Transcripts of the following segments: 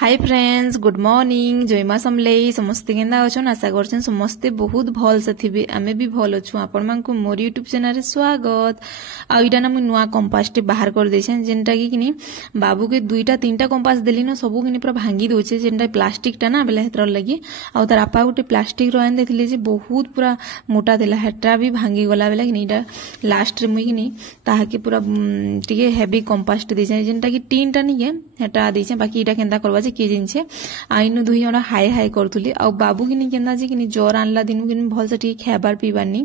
हाय friends, good morning. जयमा समलेई समस्ते केंदा अछन। आशा करछन समस्ते बहुत भल से थिबे। आमे भी भल अछु। आपण मानकु मोर यूट्यूब चैनल रे स्वागत। आ इडा ना मु नुवा कंपास टे बाहर कर देछन, जेनटा कि किनी बाबू के दुईटा तीनटा कंपास देली न, सबु किनी पूरा भांगी दोछे। जेनटा प्लास्टिक टा ना बेले हेतर लगी आ तार आपा गुटे प्लास्टिक रो आन देखले जे बहुत पूरा मोटा देला, हेटा भी भांगी गला बेले किनी इडा लास्ट रे मुई किनी ताहा के पूरा टिके हेवी कंपास टे देछन, जेनटा कि टीन टा निके हेटा देछे। बाकी इडा केंदा करबा किए जिनसे आईनु दुई जण हाय हाय करथुली। आ बाबू किनी केंदा जे किनी जोर आनला दिन किनी भल से ठीक खाबार पीबारनी।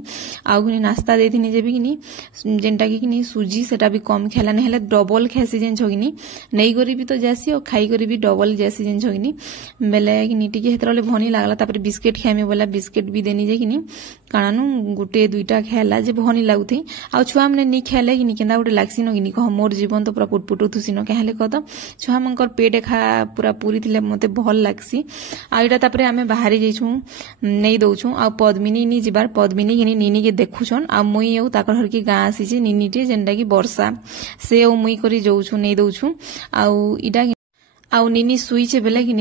आ किनी नाश्ता देथिनी जे भी किनी जेनटा कि किनी सुजी सेटा भी कम खेला ने हेले डबल खेसी जेन छगिनी नै करी भी तो जैसी और खाई करी भी डबल जैसी जेन छगिनी बेले किनी टिके हेतरले भनी लागला। तापर बिस्किट खाइमे बोला बिस्किट भी देनी जे किनी काणानु गुटे दुईटा खेला जे भनी लागुथि। आ छुआ मने नि खेले किनी केंदा गुटे लागसी न किनी कह मोर जीवन तो पूरा पुटपुटु थुसिनो कहले कत छुआ मनकर पेट खा पूरा पूरी थिले मते भल लागसी। आ इटा तापरे आमे बाहरी जइछु नै दउछु। आ पद्मिनी नि जिबार पद्मिनी किनी निनी के देखुछन। आ मुई एउ ताकर हर की गां आसी जे निनीटे जेनटा की वर्षा से एउ मुई करी जउछु नै दउछु। आ इटा आउ निनी सुईचे बेले कि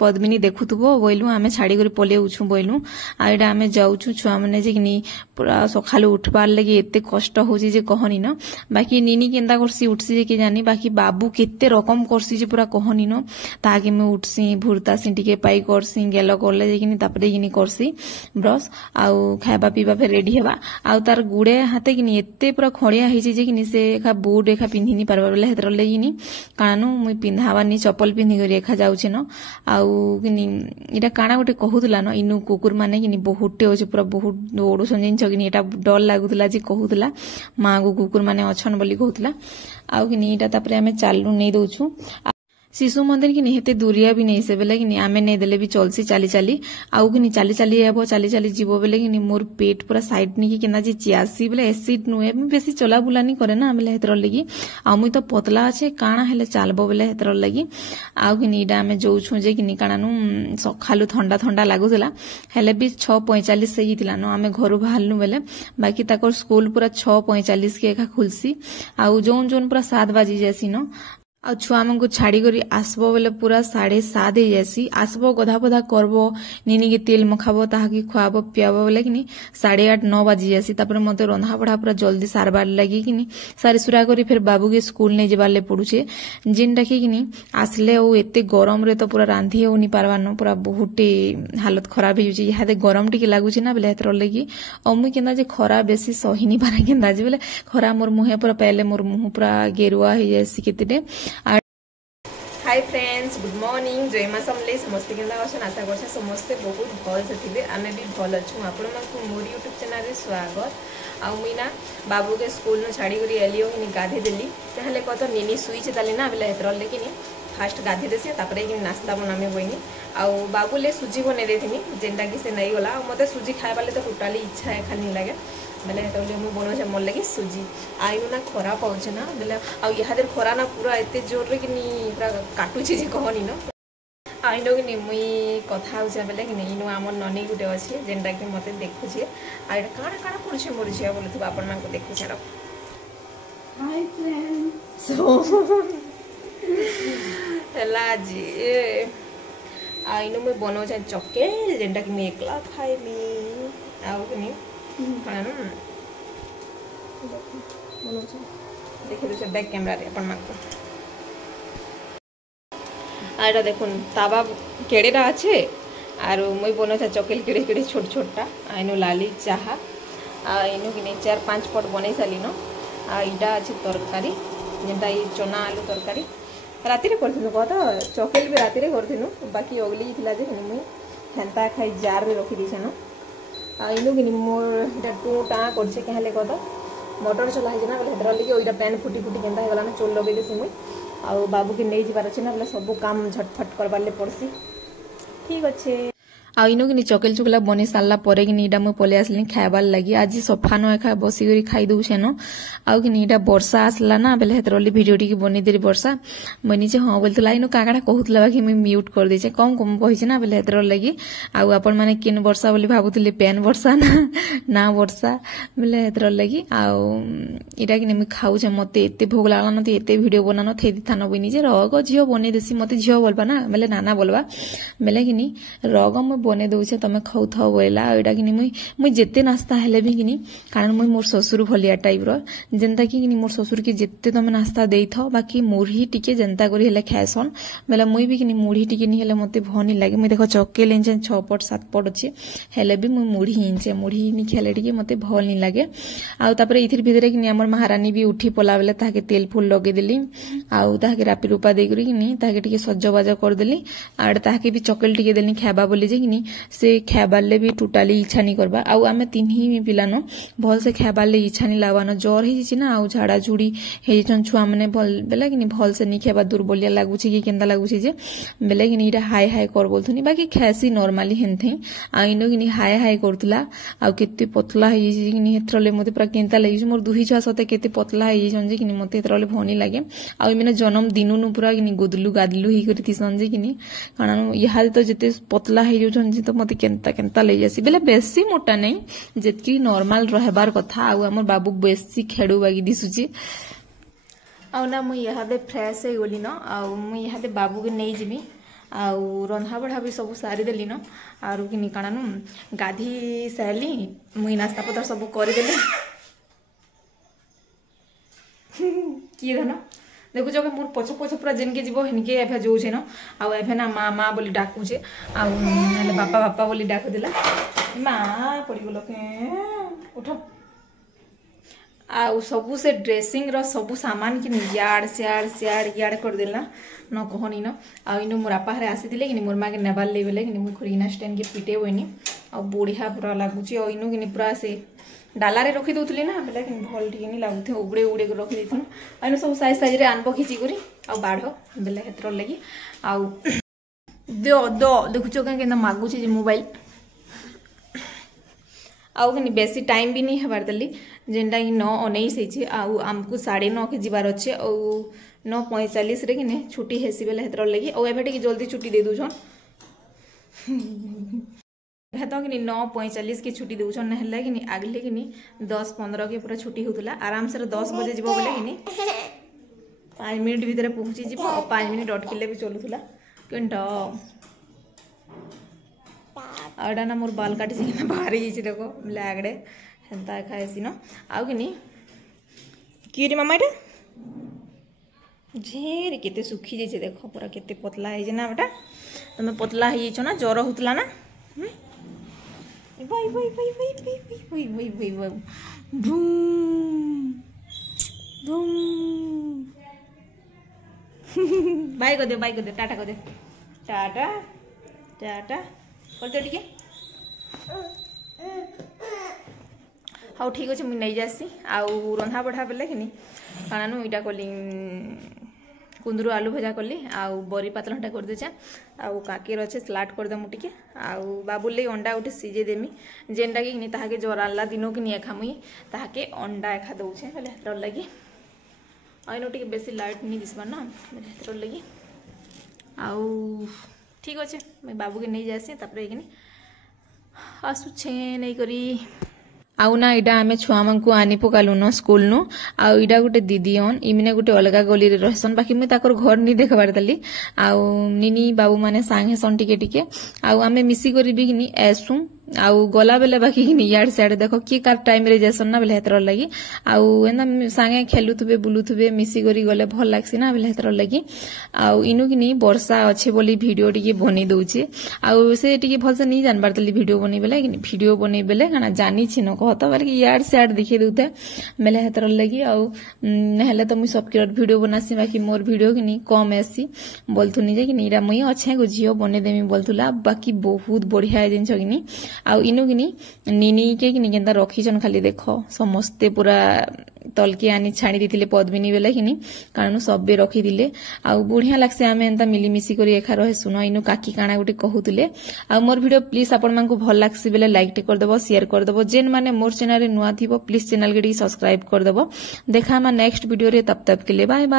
पद्मिनी देखुथबो बोइलु आमे छाड़ी करी पले उछु बोइलु। आ एडा आमे जाउछु छुआ माने जे किनी पूरा सखालु उठबार लगी एते कष्ट होची जे कहनी न। बाकी निनी केंदा करसी उठसी जे के जानी। बाकी बाबू केते रकम करसी जे पूरा कहनी न। ताके मैं उठसी भुरतासी टिके पाई करसी गेलो करले जे किनी तापरे किनी करसी ब्रश आउ खाइबा पीबा फेर रेडी हेबा। आउ तार गुडे हाते किनी एते पूरा खड़िया हेची जे किनी से खा बूट एखा पिन्हिनी पारबा बेले हेतर ले किनी कानु मुई पिन्हाबानी चप्पल पिन्हि करी एखा जाउछे न। आउ किनी इटा काना गोटे कहूतला न इनु कुकुर माने किनी बहुतटे होचे पूरा बहुत दौड़ुछन जिन छगिनी एटा डर लागुतला जे कहूतला माँ को कुकुर माने अछन बोली कहूतला। आउ किनी इटा तापरे आमे चालू नै दउछु। शिशु मंदिर की निहते दूरिया भी नहीं से बेले कि आमे नहीं देले भी चलसी चाली चाली। आउ कि चाली चाली हेबो चाली चाली जीवो बेले कि मोर पेट पूरा साइड नहीं कि जे चियासी बेले एसिड नुए बेसी चला बुला नहीं करे ना बेले हेतर लगी। आ मुई तो पतला अच्छे काना हेले चालबो बेले हेतर लगी। आउ कि इडा आमे जोउछु जे कि काना नु सखालु ठंडा ठंडा लागुतला हेले भी 6:45 से हितला न आमे घरु बाहरनु बेले। बाकी ताकर स्कूल पूरा 6:45 के एखा खुलसी। आउ जोन जोन पूरा 7 बजे जैसी न। आ छुआ मन को छाड़ी करी आसबो बेले पूरा 7:30 हो जासी। आसबो गधा पधा करबो निनी के तेल मखाबो ताहा की खुआबो पियाबो बेले कि 8:30-9 बजे जासी। तापर मते रंधा पढ़ा पूरा जल्दी सारबार लगी कि सारी सुरा करी फिर बाबू के स्कूल नहीं जबार ले पड़ुछे। जिनटा कि आसले ओ एते गरम रे तो पूरा रांधी होनी पारबार पूरा बहुत हालत खराब हो जाए। यहाँ गरम टिके लागुचे ना बेले हेतर लगी। और मुई केंदा जे खरा बेसी सही नहीं पारा केंदा जे बेले खरा मोर मुहे पूरा पहले मोर मुह पूरा गेरुआ हो जासी केतेटे। Hi friends, good morning. जयमा समले समस्ते केंदा अछन। आशा करछन समस्ते बहुत भल से थिबे। आमे भी भल अछु। आपण मानकु मोर यूट्यूब चैनल रे स्वागत। आ मुई ना बाबू के स्कूल न छाड़ी करी एलियो कि गाधी देली ताहले कत निनी सुई चताली ना बेले हेतर ले कि फास्ट गाधी देसी तापरे कि नाश्ता बनामे होइनी। आ बाबू ले सुजी बने देथिनी जेनटा कि से नहीं गला। आ मते सुजी खाइबाले तो टोटली इच्छा है खाली लागे बेले हेतर मु बनोछे मोर लगी सुजी। आइनु ना खरा पाउछे ना बेले आ इहादेर खरा ना पूरा एते जोर रे कि पूरा काटुछे जे कहनी न। आइनो कि मुई कथा होछे बेले कि इनु हमर ननी गुटे अछि जेनटा कि मते देखुछे। आ एटा काना काना पड़ुछे मोर झिया बोलथु आपण मान को देखुछे र। हाय फ्रेंड्स, सो हला जी आइनु मुई बनोछे चॉकलेट जेनटा कि मैं एकला खाइमी। आउ कि देखिए तो बैक कैमरा रे अपन माको आइडा देखुन तावा केड़ेटा আছে আর মই বনাইছা চকেল কেড়ে কেড়ে ছোট ছোটটা আইনো লালি চাহা আইনো কিনে 4-5 পট বনাই সালি ন। आ इडा আছে তরকারি যেটা এই চনা আলু তরকারি রাতে রে করছিনু কত চকেল भी রাতে রে করছিনু। বাকি অগলি থিলা যে মই হেনতা খাই जार রে রখি দিছে ন। इनु कि मोर इटा टूटा करछे कहले कत मोटर चला है ना बेले हेदर लगी ओइटा पैन फुटी फुटी केंदा हे गला ना चोल लगे देसी मुई। आ बाबू के नहीं जिबार अछि ना बेले सब काम झटफट करबार ले पड़सी। ठीक अच्छे। आ इनो कि चकल चुकला बनी सारा पर कि इटा मुझे पलि आसली खाइबार लगी आज सफा न एका बसिक खाई दौचे न आउ कि इटा वर्षा आसला ना बेले हेतरली वीडियो टी बनीदेली वर्षा मुझे जे हाँ बोलता इनो काकाटा कहूला बाकी मुझे म्यूट कर देचे कम कम कही ना बेले हेतर लगी आउ आपण मैंने किन वर्षा बोली भावुली पेन वर्षा ना वर्षा बेले हेतर लगी आउ इटा कि मुझे खाऊे मत एत भोग लगला ना एत भिड बनाना थे थाना बनी जे रग झील बन देसी मत झील बोलबा ना बेले नाना बोलबा बेले कि रग मुझे बने दौचे तुम खाऊ था बोला एटा कि मुझे जिते नास्ता हेले भी कि कारण मुझे मोर ससुर भलिया टाइप जेनता कि मोर ससुर की जिते तुम नास्ता दे था बाकी मुढ़ी टिके जेनता करी हेले खाएसन बेले मुई भी कि मुढ़ी टिके नहीं हेले मते भल नहीं लगे मुझे देख चकेल इंचे 6 पट 7 पट अच्छे हेले भी मुझे मुढ़ी इंचे मुढ़ी नहीं खेले टिके मते भल नहीं लगे आउ तापर इथिर भितरे कि हमर महारानी भी उठी पला बेले ताके तेल फूल लगे देली आउ ताके रापी रूपा दे करी कि ताके टिके सजबाज कर देली आड़ ताके भी चकेल टिके देली खाबा बोली जे कि से खाबारे भी टोटाली इच्छा नहीं करबा आउ आमे तीन पिलानो भल से खाबारे इच्छा नहीं लावानो जर हो ना आउ झाड़ा झुड़ी हो छुआ मैंने बेले कि भल से नहीं खाबा दुर्बलिया लगुच कि केन्ता लगुच बेले कि इटा हाय हाय कर बोलथुनी बाकी खासी नॉर्मली हेन्थे आइनो कि हाय हाय करुला आउ केते पतला हो हेतरले मते पूरा केन्ता लगी मोर दुही छुआ सते केते पतला हो कि मते हेतरले भनी लागे आउ मैंने जन्म दिनु पुरा कि गुदलु गादलु ही करथिसन जे कि कारण इहादे तो जिते पतला हो तो मत केन्ता केन्ता ले जासी बेले बेसी मोटा नहीं जेतकी नॉर्मल रहबार कथा आउ हमर बाबू बेसी खेडू बागी दिसुची आउ ना मु इहादे फ्रेश हे गोली न आउ मु इहादे बाबू के नै जिमी आउ रंधा बढ़ा भी सब सारी देली न आरु कि काणानु गाधी सारली मु नास्ता पत्र सब कर देली की धन देखुच मोर पछ पछ पूरा जेनके जीव हेनके एभे जोछे न आउ एभे ना माँ माँ बोली डाकुचे आउ नले बापा बापा बोली डाक दिला माँ पड़ी गलो के उठ आउ सबू से ड्रेसिंग रो सबू सामान कि याड सियाड सियाड याड कर देला न कहनी न आउ इनु मोर आपा हरे आसी दिले कि मोर माँ के नेबार ले बेले कि मु खुरीना स्टैंड के पिटे होइनी आउ बढ़िया पूरा लागुची आउ इनु कि पूरा से डालारे रखी दौली ना बेले कि भल टे नहीं लगुथे उबड़े उबड़े रखी देथुन आइनो सब साइज साइज रे आनब खिची करी आउ बाढ़ बेले हेतर लगी आउ दो दो देखुच के मागुचे जे मोबाइल आउ कि बेसी टाइम भी नहीं हबार देली जेनटा कि 9:19 आउ आमको 9:30 के जीवार अच्छे आउ 9:45 रे कि छुट्टी हेसी बेले हेतर लगी आउ एबे टिके जल्दी छुट्टी दे दूछन तो कि 9:45 की छुट्टी दूछन ना कि आगले कि 10:15 के पूरा छुट्टी होता आराम से 10 बजे जीव बोले कि 5 मिनट भितर पहुँची जीव और 5 मिनट अटकिले भी चलूला किंटा आड़ा ना मोर बाल काटी बाहर जाइए देख ब्लैगड़े हेन्ता खाएसी न आउ कि मामा एटा झेर केते सुखी जाइए देख पूरा केते पतला है ना बेटा तुम पतला हो ना ज्वर होता ना भाई भाई भाई भाई भाई भाई भाई भाई भाई बाय कर दे टाटा कर दे टाटा टाटा कर दे टिके हाँ ठीक अच्छे मुझे नहीं जासी आउ रंधा बढ़ा बेले कि काणु इटा कली कुंदरू आलू भजा कली आउ बरी पातलटा कर देचा आउ काकीर अच्छे स्लाट कर दे मुटिके आउ बाबुल अंडा उठे सीझे देमी जेनटा कि ताके ज्वर आला दिनों कि नहीं खामुई ताके अंडा एखा दौचे बोले हेतर लगी आइनो टिके बेसी लाइट नहीं दिसबार ना बोले हेतर लगी आउ ठीक अच्छे मैं बाबू के नहीं जासी तापर कि आसुछे नहीं करी आउ ना इटा आमे छुआ मानकु आनी पकालु न स्कूल नु आउ इटा गोटे दीदी अन इमिने गोटे अलगा गली रे रहसन बाकी मुई ताकर घर नहीं देखबार तली आउ निनी बाबू माने सांगे सन टिके टिके आउ आमे मिसी करी भी कि एसु आउ गला बेले बाकी कि याड सियाड देख किए कार टाइम रे जेसन ना बेले हेतर लगी आउ एना सांगे खेलुथुबे बुलुथुबे मिसी करी गले भल लागसी ना बेले हेतर लगी आउ इनु कि वर्षा अच्छे बोली वीडियो टिके बनी दउचे आउ से टिके भल से नहीं जानबार तली वीडियो बनी बेले कि वीडियो बनी बेले काना जानी छी न कहत बेले याड सियाड देखि दउते बेले हेतर लगी आउ नहले तो मुई सब किरट वीडियो बनासी बाकी मोर वीडियो कि कम आसी बोलथुनी जे कि इरा मुई अच्छे गो झियो बने देमी बोलथुला बाकी बहुत बढ़िया जिनछ कि आउ इनु किनी निनी के किनी केनता रखीछन खाली देख समस्ते पूरा तलके आनी छाणी दिथिले पद्मिनी बेला किनी कारण सबे रखी दिले आउ बढ़िया लागसे आमे एंता मिलीमिशी करी एखा रहे सुनो इनु काकी काना गुटे कहूतले आ मोर वीडियो प्लीज आपण मानकु भल लागसी बेले लाइक टे कर देबो शेयर कर देबो जेन माने मोर चैनल रे नुआ थिबो प्लीज चैनल के सब्सक्राइब कर देबो देखा मा नेक्स्ट वीडियो रे तब तक के लिए बाय बाय।